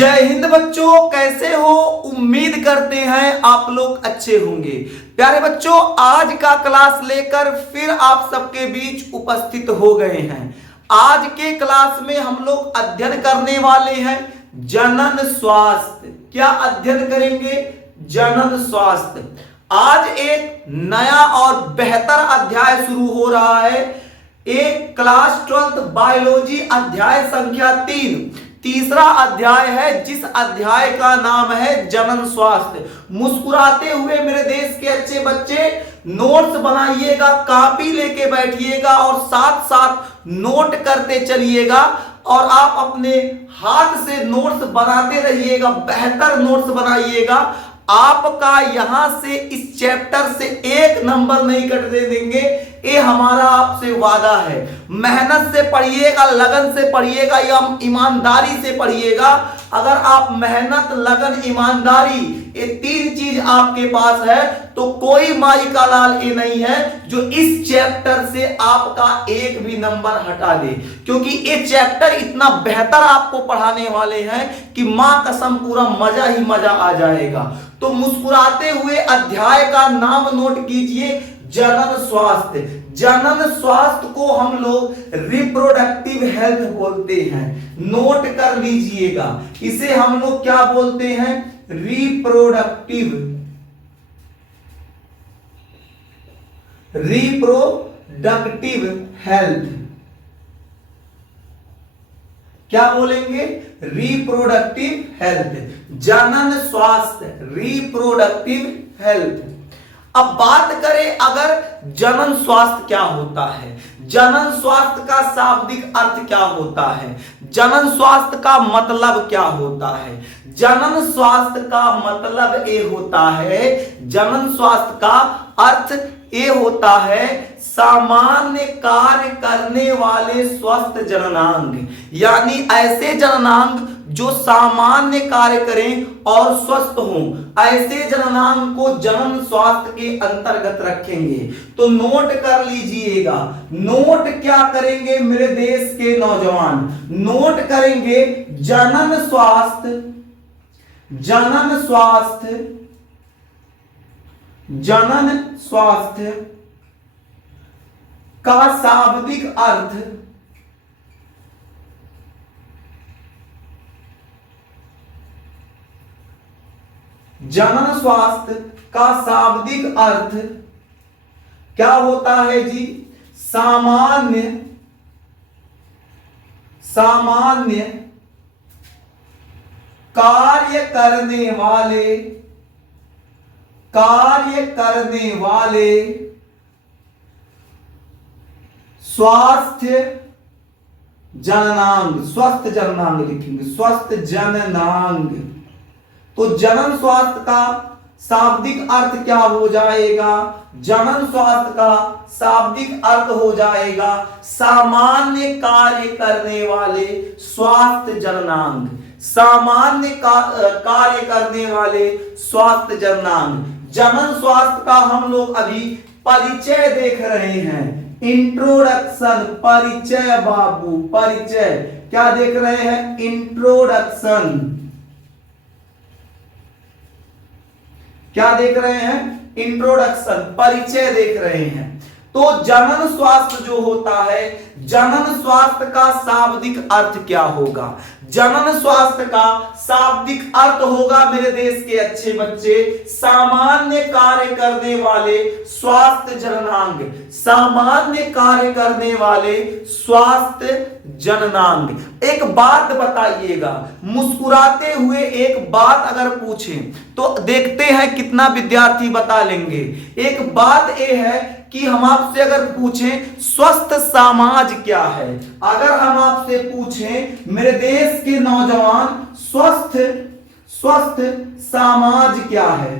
जय हिंद बच्चों, कैसे हो? उम्मीद करते हैं आप लोग अच्छे होंगे। प्यारे बच्चों, आज का क्लास लेकर फिर आप सबके बीच उपस्थित हो गए हैं। आज के क्लास में हम लोग अध्ययन करने वाले हैं जनन स्वास्थ्य। क्या अध्ययन करेंगे? जनन स्वास्थ्य। आज एक नया और बेहतर अध्याय शुरू हो रहा है। एक क्लास 12 बायोलॉजी अध्याय संख्या 3 तीसरा अध्याय है, जिस अध्याय का नाम है जनन स्वास्थ्य। मुस्कुराते हुए मेरे देश के अच्छे बच्चे नोट्स बनाइएगा, कॉपी लेके बैठिएगा और साथ साथ नोट करते चलिएगा और आप अपने हाथ से नोट्स बनाते रहिएगा, बेहतर नोट्स बनाइएगा। आपका यहां से इस चैप्टर से 1 नंबर नहीं कटने देंगे, ये हमारा आपसे वादा है। मेहनत से पढ़िएगा, लगन से पढ़िएगा या ईमानदारी से पढ़िएगा। अगर आप मेहनत, लगन, ईमानदारी ये 3 चीज आपके पास है तो कोई माई का लाल ये नहीं है जो इस चैप्टर से आपका 1 भी नंबर हटा दे, क्योंकि ये चैप्टर इतना बेहतर आपको पढ़ाने वाले हैं कि मां कसम पूरा मजा ही मजा आ जाएगा। तो मुस्कुराते हुए अध्याय का नाम नोट कीजिए, जनन स्वास्थ्य। जनन स्वास्थ्य को हम लोग रिप्रोडक्टिव हेल्थ बोलते हैं, नोट कर लीजिएगा। इसे हम लोग क्या बोलते हैं? Reproductive health. क्या बोलेंगे? रिप्रोडक्टिव हेल्थ, जनन स्वास्थ्य, रिप्रोडक्टिव हेल्थ। अब बात करें अगर जनन स्वास्थ्य क्या होता है, जनन स्वास्थ्य का शाब्दिक अर्थ क्या होता है, जनन स्वास्थ्य का मतलब क्या होता है। जनन स्वास्थ्य का मतलब ये होता है, जनन स्वास्थ्य का अर्थ ये होता है सामान्य कार्य करने वाले स्वस्थ जननांग, यानी ऐसे जननांग जो सामान्य कार्य करें और स्वस्थ हों, ऐसे जननांग को जनन स्वास्थ्य के अंतर्गत रखेंगे। तो नोट कर लीजिएगा। नोट क्या करेंगे मेरे देश के नौजवान? नोट करेंगे जनन स्वास्थ्य, जनन स्वास्थ्य, जनन स्वास्थ्य का शाब्दिक अर्थ जनन स्वास्थ्य का शाब्दिक अर्थ क्या होता है जी? सामान्य कार्य करने वाले स्वास्थ्य जननांग, स्वस्थ जननांग लिखेंगे, स्वस्थ जननांग। तो जनन स्वास्थ्य का शाब्दिक अर्थ क्या हो जाएगा? जनन स्वास्थ्य का शाब्दिक अर्थ हो जाएगा सामान्य कार्य करने वाले स्वास्थ्य जननांग, सामान्य कार्य करने वाले स्वास्थ्य जननांग। जनन स्वास्थ्य का हम लोग अभी परिचय देख रहे हैं, इंट्रोडक्शन, परिचय बाबू, परिचय। क्या देख रहे हैं? इंट्रोडक्शन। क्या देख रहे हैं? इंट्रोडक्शन, परिचय देख रहे हैं। तो जनन स्वास्थ्य जो होता है, जनन स्वास्थ्य का शाब्दिक अर्थ क्या होगा? जनन स्वास्थ्य का शाब्दिक अर्थ होगा मेरे देश के अच्छे बच्चे सामान्य कार्य करने वाले स्वास्थ्य जननांग, सामान्य कार्य करने वाले स्वास्थ्य जननांग। एक बात बताइएगा, मुस्कुराते हुए एक बात अगर पूछें तो देखते हैं कितना विद्यार्थी बता लेंगे। एक बात यह है कि हम आपसे अगर पूछें स्वस्थ समाज क्या है, अगर हम आपसे पूछें मेरे देश के नौजवान स्वस्थ समाज क्या है,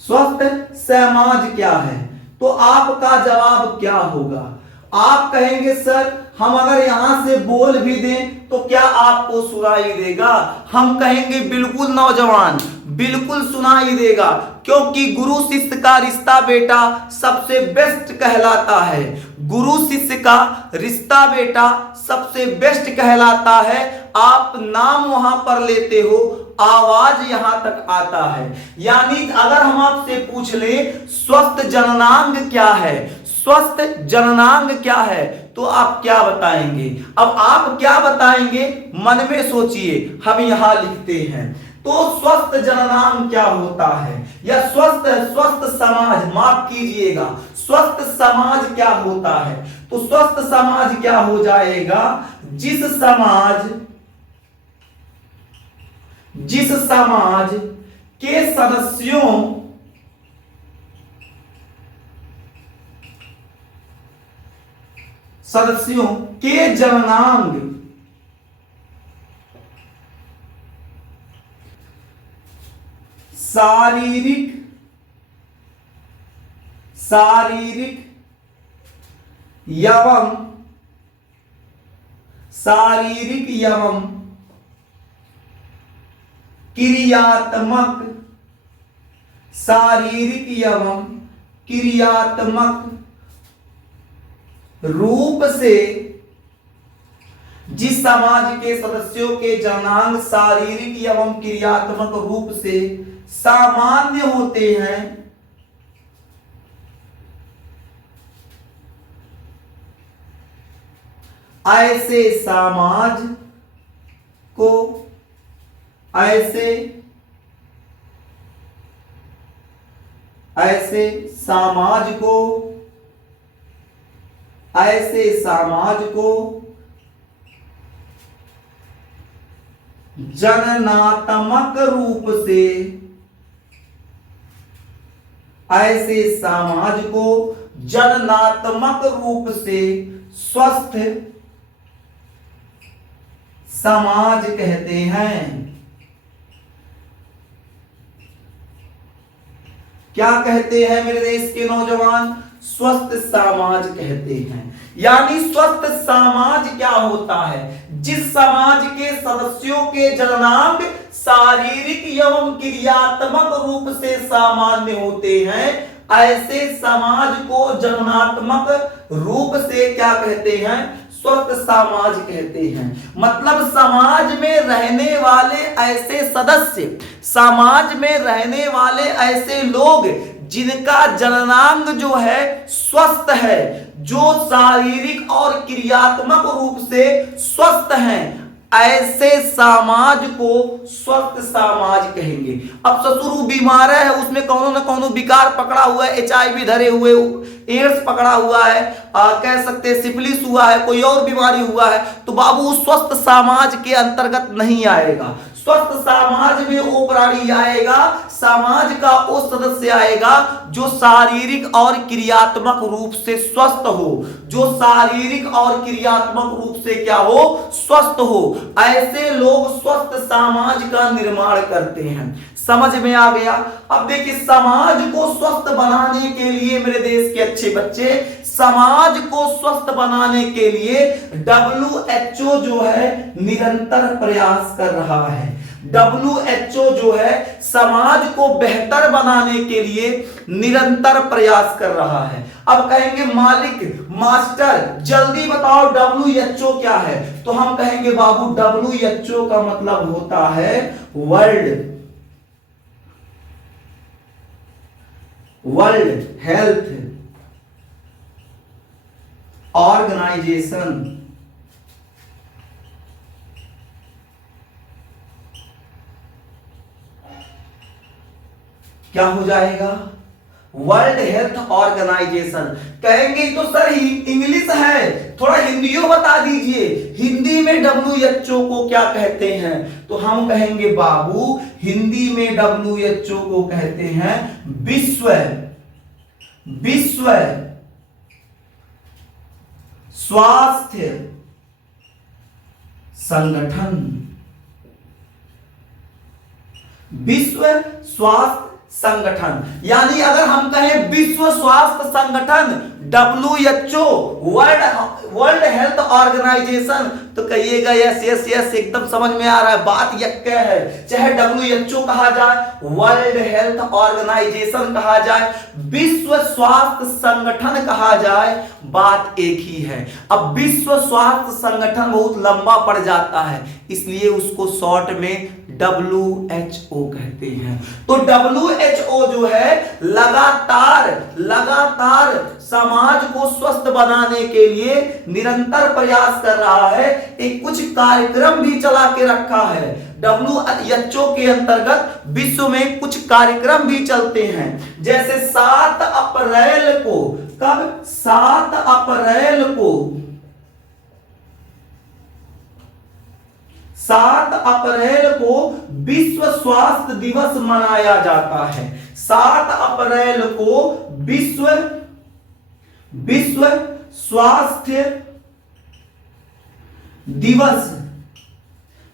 स्वस्थ समाज क्या है, तो आपका जवाब क्या होगा? आप कहेंगे सर हम अगर यहां से बोल भी दें तो क्या आपको सुनाई देगा? हम कहेंगे बिल्कुल नौजवान, बिल्कुल सुनाई देगा, क्योंकि गुरु शिष्य का रिश्ता बेटा सबसे बेस्ट कहलाता है। गुरु शिष्य का रिश्ता बेटा सबसे बेस्ट कहलाता है। आप नाम वहां पर लेते हो, आवाज यहां तक आता है। यानी अगर हम आपसे पूछ ले स्वस्थ जननांग क्या है, स्वस्थ जननांग क्या है, तो आप क्या बताएंगे? अब आप क्या बताएंगे मन में सोचिए, हम यहां लिखते हैं। तो स्वस्थ जननांग क्या होता है, या स्वस्थ समाज, माफ कीजिएगा, स्वस्थ समाज क्या होता है? तो स्वस्थ समाज क्या हो जाएगा? जिस समाज के सदस्यों के जननांग शारीरिक एवं क्रियात्मक रूप से, जिस समाज के सदस्यों के जननांग शारीरिक एवं क्रियात्मक रूप से सामान्य होते हैं, ऐसे समाज को जननात्मक रूप से, ऐसे समाज को जननात्मक रूप से स्वस्थ समाज कहते हैं। क्या कहते हैं मेरे देश के नौजवान? स्वस्थ समाज कहते हैं। यानी स्वस्थ समाज क्या होता है? जिस समाज के सदस्यों के जननांग शारीरिक एवं क्रियात्मक रूप से सामान्य होते हैं, ऐसे समाज को जननात्मक रूप से क्या कहते हैं? स्वस्थ समाज कहते हैं। मतलब समाज में रहने वाले ऐसे सदस्य, समाज में रहने वाले ऐसे लोग जिनका जननांग जो है स्वस्थ है, जो शारीरिक और क्रियात्मक रूप से स्वस्थ हैं, ऐसे समाज को स्वस्थ समाज कहेंगे। अब ससुर बीमार है, उसमें कौनो न कौनो विकार पकड़ा हुआ है, HIV धरे हुए, एड्स पकड़ा हुआ है, कह सकते हैं सिफिलिस हुआ है, कोई और बीमारी हुआ है, तो बाबू स्वस्थ समाज के अंतर्गत नहीं आएगा। स्वस्थ समाज में वो प्राणी आएगा, समाज का वो सदस्य आएगा जो शारीरिक और क्रियात्मक रूप से स्वस्थ हो, जो शारीरिक और क्रियात्मक रूप से क्या हो? स्वस्थ हो। ऐसे लोग स्वस्थ समाज का निर्माण करते हैं। समझ में आ गया? अब देखिए, समाज को स्वस्थ बनाने के लिए मेरे देश के अच्छे बच्चे, समाज को स्वस्थ बनाने के लिए WHO जो है निरंतर प्रयास कर रहा है। WHO जो है समाज को बेहतर बनाने के लिए निरंतर प्रयास कर रहा है। अब कहेंगे मालिक, मास्टर, जल्दी बताओ WHO क्या है? तो हम कहेंगे बाबू WHO का मतलब होता है वर्ल्ड हेल्थ ऑर्गेनाइजेशन। क्या हो जाएगा? World health organisation. कहेंगे तो सर इंग्लिश है, थोड़ा हिंदियों बता दीजिए, हिंदी में WHO को क्या कहते हैं? तो हम कहेंगे बाबू हिंदी में WHO को कहते हैं विश्व स्वास्थ्य संगठन। विश्व स्वास्थ्य संगठन। यानी अगर हम कहें विश्व स्वास्थ्य संगठन WHO, वर्ल्ड हेल्थ ऑर्गेनाइजेशन, तो कहिएगा यस यस यस, एकदम समझ में आ रहा है, बात यक्के है। चाहे WHO कहा जाए, वर्ल्ड हेल्थ ऑर्गेनाइजेशन कहा जाए, विश्व स्वास्थ्य संगठन कहा जाए, बात एक ही है। अब विश्व स्वास्थ्य संगठन बहुत लंबा पड़ जाता है, इसलिए उसको शॉर्ट में WHO कहते हैं। तो WHO जो है लगातार समाज को स्वस्थ बनाने के लिए निरंतर प्रयास कर रहा है। एक कुछ कार्यक्रम भी चला के रखा है। WHO के अंतर्गत विश्व में कुछ कार्यक्रम भी चलते हैं, जैसे 7 अप्रैल को, कब? 7 अप्रैल को, 7 अप्रैल को विश्व स्वास्थ्य दिवस मनाया जाता है। 7 अप्रैल को विश्व स्वास्थ्य दिवस,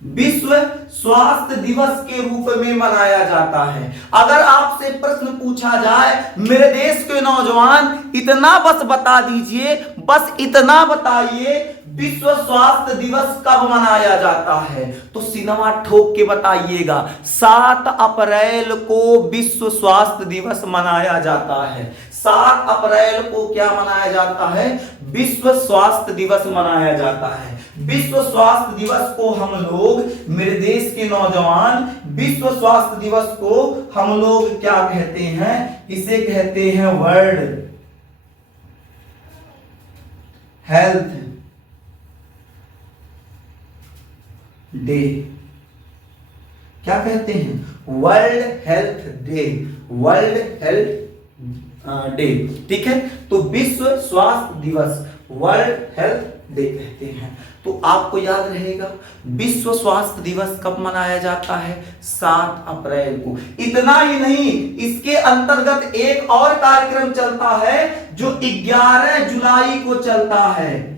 विश्व स्वास्थ्य दिवस के रूप में मनाया जाता है। अगर आपसे प्रश्न पूछा जाए, मेरे देश के नौजवान इतना बस बता दीजिए, बस इतना बताइए, विश्व स्वास्थ्य दिवस कब मनाया जाता है, तो सिनेमा ठोक के बताइएगा। 7 अप्रैल को विश्व स्वास्थ्य दिवस मनाया जाता है। 7 अप्रैल को क्या मनाया जाता है? विश्व स्वास्थ्य दिवस मनाया जाता है। विश्व स्वास्थ्य दिवस को हम लोग, मेरे देश के नौजवान, विश्व स्वास्थ्य दिवस को हम लोग क्या कहते हैं? इसे कहते हैं वर्ल्ड हेल्थ डे। क्या कहते हैं? World health day, world health day. ठीक है, तो विश्व स्वास्थ्य दिवस, वर्ल्ड हेल्थ डे कहते हैं। तो आपको याद रहेगा विश्व स्वास्थ्य दिवस कब मनाया जाता है? 7 अप्रैल को। इतना ही नहीं, इसके अंतर्गत एक और कार्यक्रम चलता है जो 11 जुलाई को चलता है।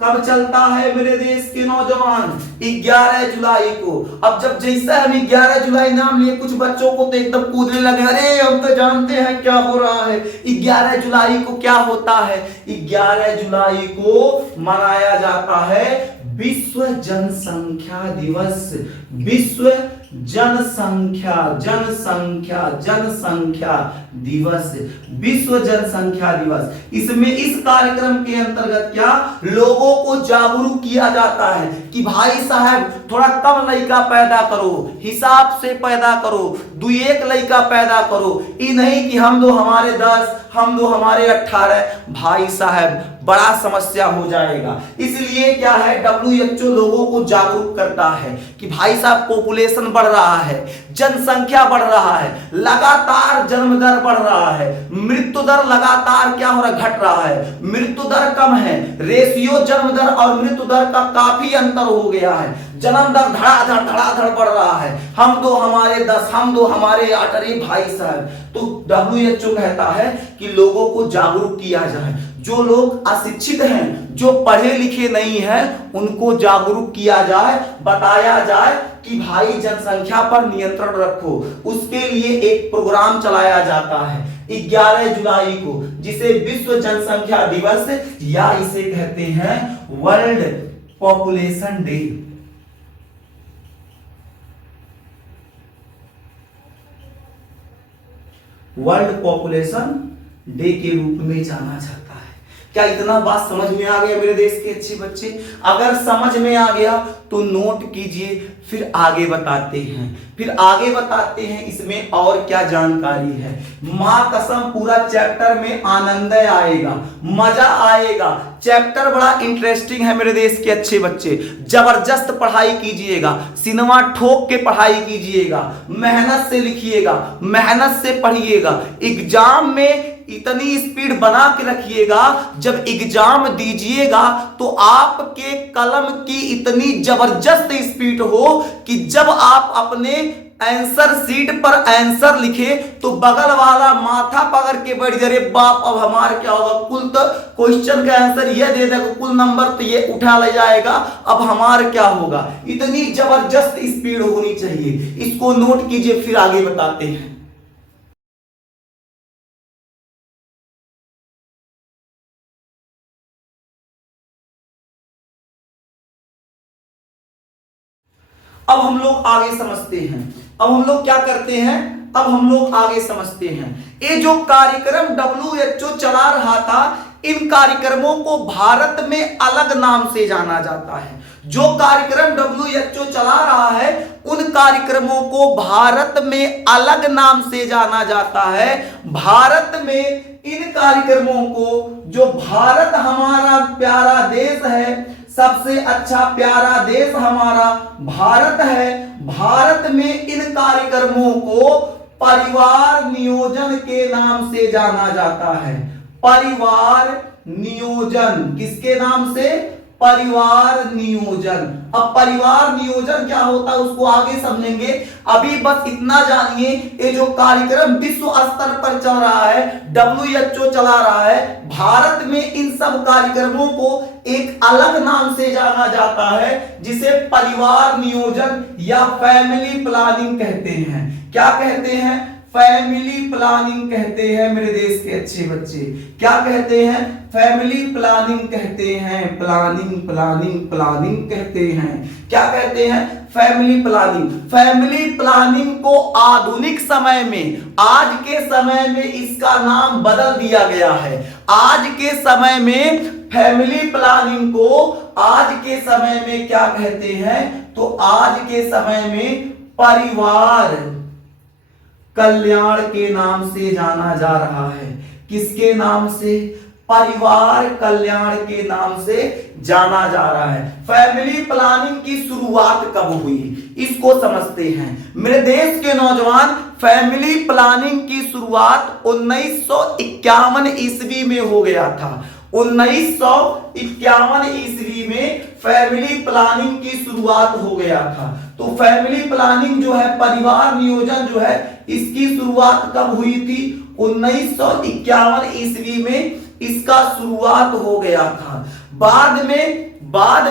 कब चलता है मेरे देश के नौजवान? 11 जुलाई को। अब जब जैसा हम 11 जुलाई नाम लिए, कुछ बच्चों को तो एकदम कूदने लगे, अरे हम तो जानते हैं क्या हो रहा है। 11 जुलाई को क्या होता है? 11 जुलाई को मनाया जाता है विश्व जनसंख्या दिवस। विश्व जनसंख्या दिवस, विश्व जनसंख्या दिवस। इसमें इस कार्यक्रम के अंतर्गत क्या लोगों को जागरूक किया जाता है कि भाई साहब थोड़ा कम लड़का पैदा करो, हिसाब से पैदा करो, 2-1 लड़का पैदा करो। ये नहीं कि हम दो हमारे 10, हम दो हमारे 18, भाई साहब बड़ा समस्या हो जाएगा। इसलिए क्या है, WHO लोगों को जागरूक करता है कि भाई साहब पॉपुलेशन बढ़ रहा है, जनसंख्या बढ़ रहा है, लगातार जन्म दर बढ़ रहा है, मृत्यु दर लगातार क्या हो रहा है? घट रहा है। मृत्यु दर कम है, रेशियो जन्म दर और मृत्यु दर का काफी अंतर हो गया है। जन्म दर धड़ाधड़ बढ़ रहा है। हम दो हमारे 10, हम दो हमारे 8, अरे भाई साहब। तो WHO कहता है कि लोगों को जागरूक किया जाए। जो लोग अशिक्षित हैं, जो पढ़े लिखे नहीं हैं, उनको जागरूक किया जाए, बताया जाए कि भाई जनसंख्या पर नियंत्रण रखो। उसके लिए एक प्रोग्राम चलाया जाता है 11 जुलाई को, जिसे विश्व जनसंख्या दिवस या इसे कहते हैं world population day. World population day के रूप में जाना जाता है। क्या इतना बात समझ में आ गया मेरे देश के अच्छे बच्चे? अगर समझ में आ गया तो नोट कीजिए, फिर आगे बताते हैं इसमें और क्या जानकारी है। मां कसम पूरा चैप्टर में आनंद आएगा, मजा आएगा। चैप्टर बड़ा इंटरेस्टिंग है मेरे देश के अच्छे बच्चे। जबरदस्त पढ़ाई कीजिएगा, सिनेमा ठोक के पढ़ाई कीजिएगा, मेहनत से लिखिएगा, मेहनत से पढ़िएगा। एग्जाम में इतनी स्पीड बना के रखिएगा, जब एग्जाम दीजिएगा तो आपके कलम की इतनी जबरदस्त स्पीड हो कि जब आप अपने आंसर शीट पर आंसर लिखे तो बगल वाला माथा पकड़ के बैठ जाए, बाप अब हमारा क्या होगा? कुल तो क्वेश्चन का आंसर ये दे देगा, कुल नंबर तो ये उठा ले जाएगा, अब हमारा क्या होगा? इतनी जबरदस्त स्पीड होनी चाहिए। इसको नोट कीजिए, फिर आगे बताते हैं। अब हम लोग आगे समझते हैं। अब हम लोग क्या करते हैं, अब हम लोग आगे समझते हैं। ये जो कार्यक्रम WHO चला रहा था, इन कार्यक्रमों को भारत में अलग नाम से जाना जाता है। जो कार्यक्रम WHO चला रहा है, उन कार्यक्रमों को भारत में अलग नाम से जाना जाता है। भारत में इन कार्यक्रमों को, जो भारत हमारा प्यारा देश है, सबसे अच्छा प्यारा देश हमारा भारत है, भारत में इन कार्यक्रमों को परिवार नियोजन के नाम से जाना जाता है। परिवार नियोजन, किसके नाम से? परिवार नियोजन। अब परिवार नियोजन क्या होता है उसको आगे समझेंगे, अभी बस इतना जानिए, ये जो कार्यक्रम विश्व स्तर पर चल रहा है, WHO चला रहा है, भारत में इन सब कार्यक्रमों को एक अलग नाम से जाना जाता है, जिसे परिवार नियोजन या फैमिली प्लानिंग कहते हैं। क्या कहते हैं? फैमिली प्लानिंग कहते हैं मेरे देश के अच्छे बच्चे। क्या कहते हैं? फैमिली प्लानिंग कहते हैं। प्लानिंग प्लानिंग प्लानिंग कहते हैं। क्या कहते हैं? Family planning. फैमिली प्लानिंग को आधुनिक समय में, आज के समय में इसका नाम बदल दिया गया है। आज के समय में फैमिली प्लानिंग को आज के समय में क्या कहते हैं? तो आज के समय में परिवार कल्याण के नाम से जाना जा रहा है। किसके नाम से? परिवार कल्याण के नाम से जाना जा रहा है। फैमिली प्लानिंग की शुरुआत कब हुई, इसको समझते हैं मेरे देश के नौजवान। फैमिली प्लानिंग की शुरुआत 1951 ईस्वी में हो गया था। 1951 ईस्वी में फैमिली प्लानिंग की शुरुआत हो गया था। तो फैमिली प्लानिंग जो है, परिवार नियोजन जो है, इसकी शुरुआत कब हुई थी? 1951 ईस्वी में इसका शुरुआत हो गया था। बाद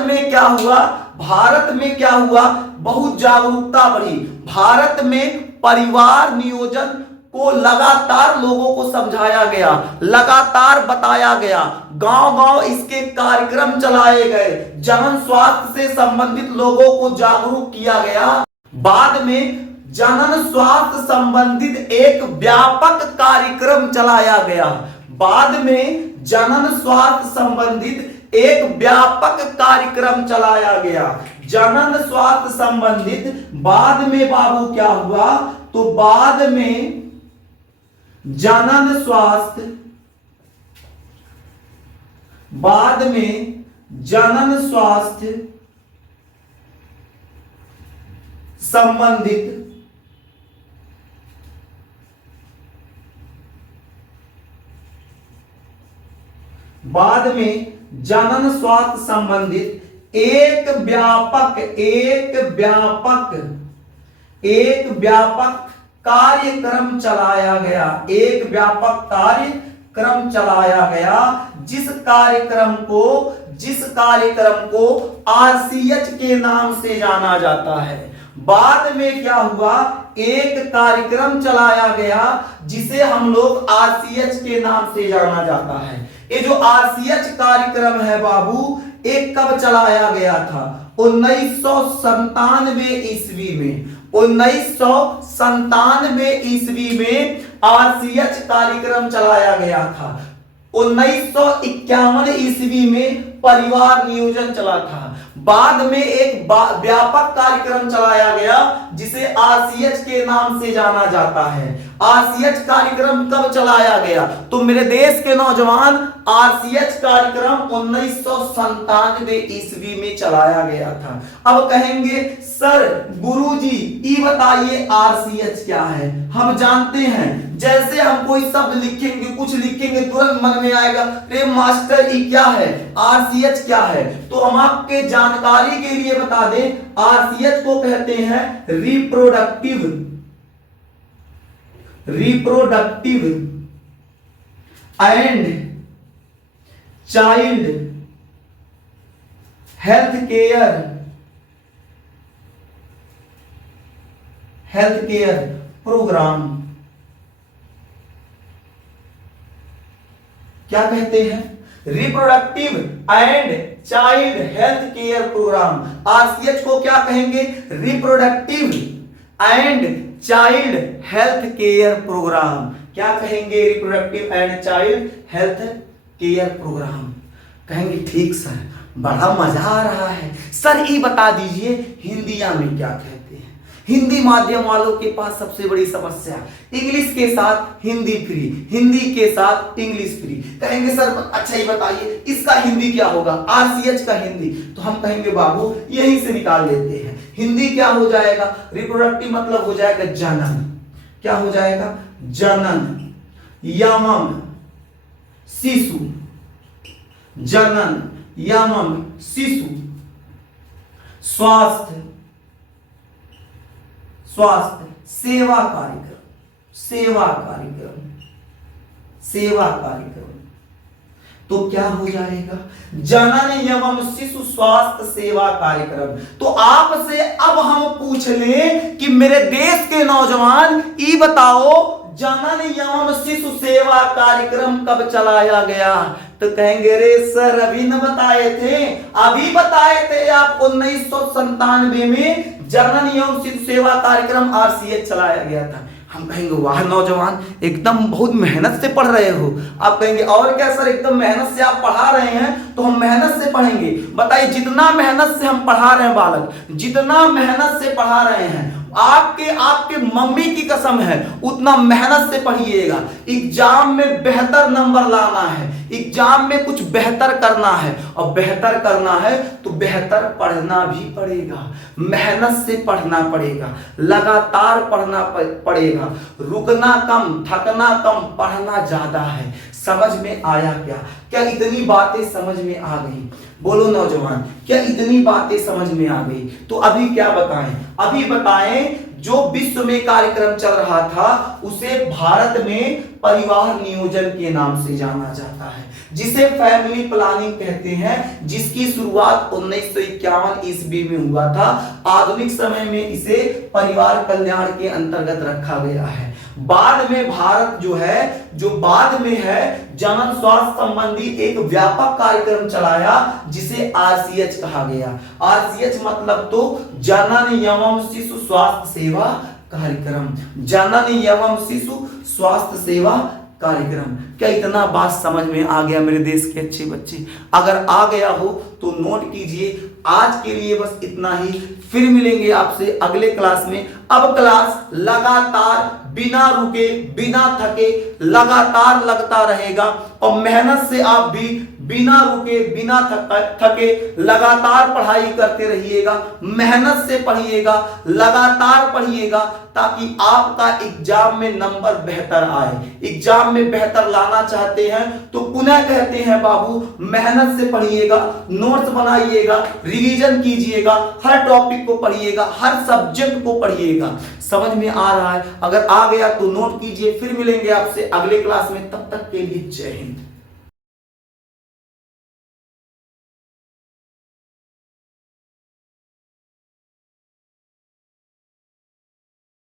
में क्या हुआ? भारत में क्या हुआ? बहुत जागरूकता बढ़ी। भारत में परिवार नियोजन को लगातार लोगों को समझाया गया, लगातार बताया गया, गांव-गांव इसके कार्यक्रम चलाए गए, जन स्वास्थ्य से संबंधित लोगों को जागरूक किया गया। बाद में जनन स्वास्थ्य संबंधित एक व्यापक कार्यक्रम चलाया गया। बाद में जनन स्वास्थ्य संबंधित एक व्यापक कार्यक्रम चलाया गया। जनन स्वास्थ्य संबंधित बाद में बाबू क्या हुआ? तो बाद में जनन स्वास्थ्य, बाद में जनन स्वास्थ्य संबंधित बाद में जनन स्वास्थ्य संबंधित एक व्यापक कार्यक्रम चलाया गया। एक व्यापक कार्यक्रम चलाया गया, जिस कार्यक्रम को RCH के नाम से जाना जाता है। बाद में क्या हुआ? एक कार्यक्रम चलाया गया जिसे हम लोग RCH के नाम से जाना जाता है। ये जो RCH कार्यक्रम है बाबू, एक कब चलाया गया था? 1997 ईस्वी में। 1997 ईस्वी में RCH कार्यक्रम चलाया गया था। 1951 ईस्वी में परिवार नियोजन चला था। बाद में एक व्यापक कार्यक्रम चलाया गया जिसे RCH के नाम से जाना जाता है। RCH कार्यक्रम कब चलाया गया? तो मेरे देश के नौजवान, RCH कार्यक्रम 1997 ईस्वी में चलाया गया था। अब कहेंगे सर गुरुजी ये बताइए RCH क्या है? हम जानते हैं, जैसे हम कोई शब्द लिखेंगे, कुछ लिखेंगे, तुरंत मन में आएगा रे मास्टर ये क्या है, RCH क्या है? तो हम आपके जानकारी के लिए बता दें, RCH को कहते हैं reproductive and child health care programme. क्या कहते हैं? Reproductive and child health care programme. RCH को क्या कहेंगे? Reproductive and child health care programme. क्या कहेंगे? Reproductive and child health care programme. कहेंगे ठीक सर, बड़ा मजा आ रहा है, सर ये बता दीजिए हिंदिया में क्या कहते हैं? हिंदी माध्यम वालों के पास सबसे बड़ी समस्या, इंग्लिश के साथ हिंदी फ्री, हिंदी के साथ इंग्लिश फ्री। कहेंगे सर अच्छा ये बताइए इसका हिंदी क्या होगा? आरसीएच का हिंदी। तो हम कहेंगे बाबू यहीं से निकाल लेते हैं। हिंदी क्या हो जाएगा? रिप्रोडक्टिव मतलब हो जाएगा जनन। क्या हो जाएगा? जनन, यमम, शिशु, जनन, यमम, शिशु, स्वास्थ्य, स्वास्थ्य, सेवा कार्यक्रम, सेवा कार्यक्रम, सेवा कार्यक्रम। तो क्या हो जाएगा? जनन एवं शिशु स्वास्थ्य सेवा कार्यक्रम। तो आपसे अब हम पूछ लें कि मेरे देश के नौजवान ये बताओ जनन एवं शिशु सेवा कार्यक्रम कब चलाया गया? तो कहेंगे रे सर अभी न बताए थे, अभी बताए थे आप 1997 में जनन एवं शिशु सेवा कार्यक्रम आरसीएच चलाया गया था। हम कहेंगे वाह नौजवान एकदम बहुत मेहनत से पढ़ रहे हो। आप कहेंगे और क्या सर एकदम मेहनत से आप पढ़ा रहे हैं? तो हम मेहनत से पढ़ेंगे। बताइए जितना मेहनत से हम पढ़ा रहे हैं बालक, जितना मेहनत से पढ़ा रहे हैं, आपके मम्मी की कसम है उतना मेहनत से पढ़िएगा। एग्जाम में बेहतर नंबर लाना है, एग्जाम में कुछ बेहतर करना है, और बेहतर करना है तो बेहतर पढ़ना भी पड़ेगा, मेहनत से पढ़ना पड़ेगा, लगातार पढ़ना पड़ेगा, रुकना कम, थकना कम, पढ़ना ज्यादा है। समझ में आया क्या? क्या इतनी बातें समझ में आ गई? बोलो नौजवान, क्या इतनी बातें समझ में आ गई? तो अभी क्या बताएं? अभी बताएं जो विश्व में कार्यक्रम चल रहा था उसे भारत में परिवार नियोजन के नाम से जाना जाता है, जिसे फैमिली प्लानिंग कहते हैं, जिसकी शुरुआत 1951 ईस्वी में हुआ था। आधुनिक समय में इसे परिवार कल्याण के अंतर्गत रखा गया है। बाद में भारत जो बाद में है जनन स्वास्थ्य संबंधी एक व्यापक कार्यक्रम चलाया जिसे आरसीएच कहा गया। आरसीएच मतलब तो जनन एवं शिशु स्वास्थ्य सेवा कार्यक्रम, जनन एवं शिशु स्वास्थ्य सेवा कार्यक्रम। क्या इतना बात समझ में आ गया मेरे देश के अच्छे बच्चे? अगर आ गया हो तो नोट कीजिए। आज के लिए बस इतना ही, फिर मिलेंगे आपसे अगले क्लास में। अब क्लास लगातार बिना रुके बिना थके लगातार लगता रहेगा, और मेहनत से आप भी बिना रुके बिना थके लगातार पढ़ाई करते रहिएगा, मेहनत से पढ़िएगा, लगातार पढ़िएगा, ताकि आपका एग्जाम में नंबर बेहतर आए। एग्जाम में बेहतर लाना चाहते हैं तो पुनः कहते हैं बाबू मेहनत से पढ़िएगा, नोट्स बनाइएगा, रिवीजन कीजिएगा, हर टॉपिक को पढ़िएगा, हर सब्जेक्ट को पढ़िएगा। समझ में आ रहा है? अगर आ गया तो नोट कीजिए। फिर मिलेंगे आपसे अगले क्लास में, तब तक के लिए जय हिंद।